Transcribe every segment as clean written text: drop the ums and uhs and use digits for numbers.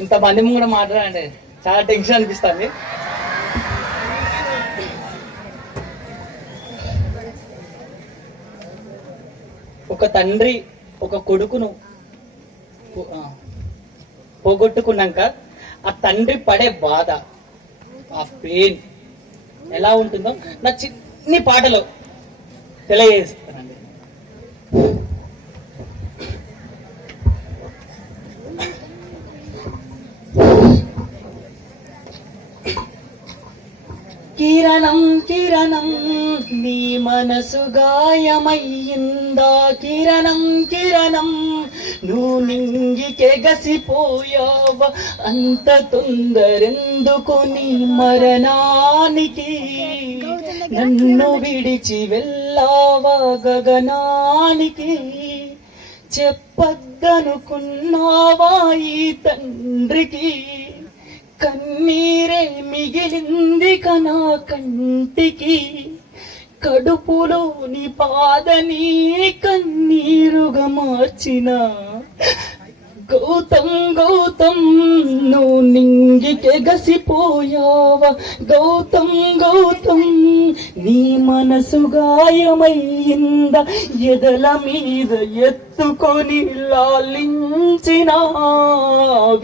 ఇంతమంది కూడా మాట్లాడండి, చాలా టెన్షన్ అనిపిస్తుంది. ఒక తండ్రి ఒక కొడుకును పోగొట్టుకున్నాక ఆ తండ్రి పడే బాధ, ఆ పెయిన్ ఎలా ఉంటుందో నా చిన్ని పాటలో తెలియజేస్తానండి. కిరణం కిరణం నీ మనసు గాయమయ్యిందా, కిరణం కిరణం నువ్వు నింగికెగసిపోయావా, అంత తొందరెందుకు నీ మరణానికి, నన్ను విడిచి వెళ్ళావా గగనానికి, చెప్పద్దనుకున్నావా ఈ తండ్రికి, కన్నీరే మిగిలింది కనా కంటికి, కడుపులోని బాధని కన్నీరుగా మార్చిన గౌతమ్ గౌతమ్ నువ్వు నింగికెగసిపోయావా, గౌతమ్ గౌతమ్ నీ మనసు గాయమయ్యిందా, ఎదల మీద ఎత్తుకొని లాలించిన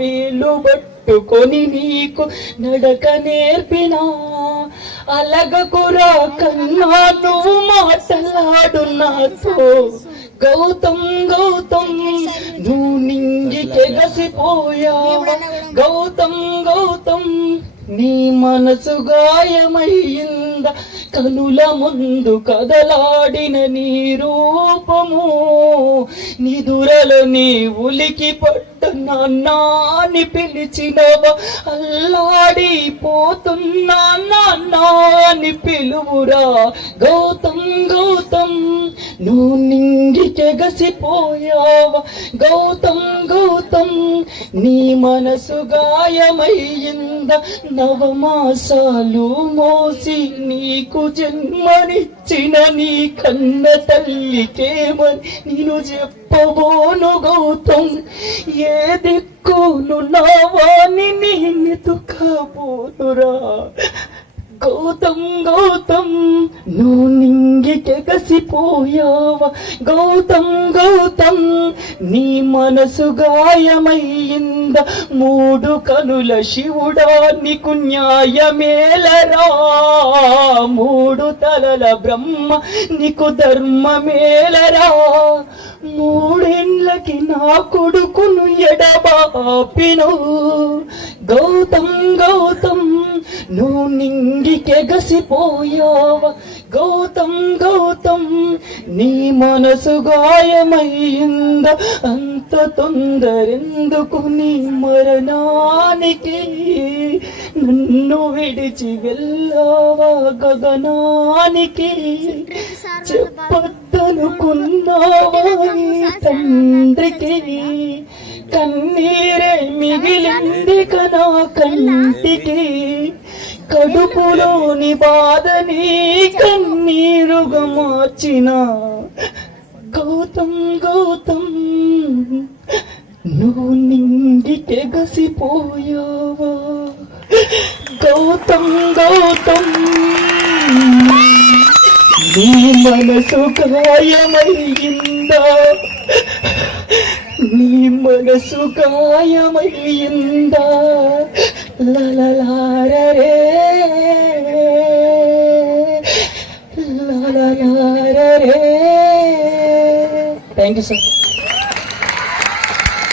వీలు పట్టుకొని నీకు నడక నేర్పినా, అలగకురా కన్నా నువ్వు మాట్లాడు నాతో, గౌతమ్ గౌతమ్ నువ్వు నింగికెగసిపోయావా, గౌతమ్ గౌతమ్ నీ మనసు గాయమయ్యిందా, కనుల ముందు కదలాడిన నీ రూపము, నిదురలో నీ ఉలికి పడ్డ నాన్ని పిలిచినవా, అల్లాడిపోతున్నా నాన్ని పిలువురా, గౌతమ్ గౌతమ్ నువ్వు నింగికెగసిపోయావా, గౌతమ్ గౌతమ్ నీ మనసు గాయమయ్యిందా, నవమాసాలు మోసి నీకు జన్మనిచ్చిన నీ కన్న తల్లికేమని నేను చెప్పబోను గౌతమ్, ఏ దిక్కును నావాని నేనెతుకబోనురా, గౌతమ్ గౌతమ్ నువ్వు నింగికెగసిపోయావా, గౌతమ్ గౌతమ్ నీ మనసు గాయమయ్యిందా, మూడు కనుల శివుడా నీకు న్యాయమేలరా, మూడు తలల బ్రహ్మ నీకు ధర్మమేలరా, మూడేళ్ళకి నా కొడుకును ఎడబాపిను, గౌతమ్ గౌతమ్ నువ్వు నింగికెగసిపోయావా, గౌతమ్ గౌతమ్ నీ మనసు గాయమయ్యిందా, అంత తొందరెందుకు నీ మరణానికి, నన్ను విడిచి వెళ్ళావా గగనానికి, చెప్పద్దనుకున్నావా ఈ తండ్రికి, కన్నీరే మిగిలింది కనా కంటికి, కడుపులోని బాధని కన్నీరుగా మార్చిన గౌతమ్ గౌతమ్ నువ్వు నింగికెగసిపోయావా, గౌతమ్ గౌతమ్ నీ మనసు గాయమయ్యిందా, నీ మనసు గాయమయ్యిందా, లలలారరే లలలారరే. Thank you sir.